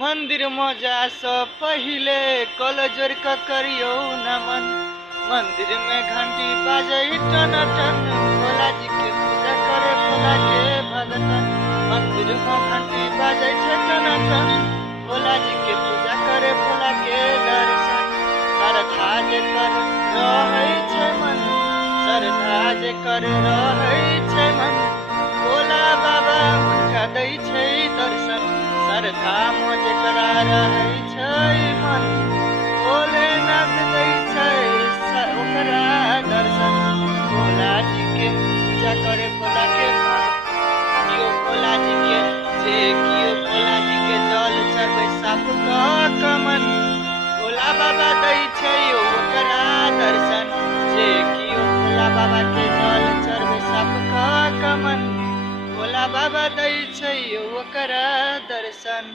मंदिर में जास पहिले कल जोर करियो नमन। मंदिर में घंटी बाजे टन टन, भोला जी के पूजा करे भोला के भगतन। मंदिर में घंटी बाजे टन टन, भोला जी के पूजा करे भोला के दर्शन। श्रद्धा जे कर रहै छै मन, श्रद्धा जे कर रहै छै मन, भोला बाबा हुनका दै छै दर्शन। श्रद्धा में जेकरा रहै छै मन, भोलेनाथ दै छै ओकरा दर्शन। भोला जी के पूजा करे भोला के कियो भोला जी के जे कियो भोला जी के जल चढ़बै साप कमन, भोला बाबा दै छै ओकरा दर्शन। जे कियो भोला बाबा के जल चढ़बै साप कमन, भोला बाबा दै छै ओकरा दर्शन।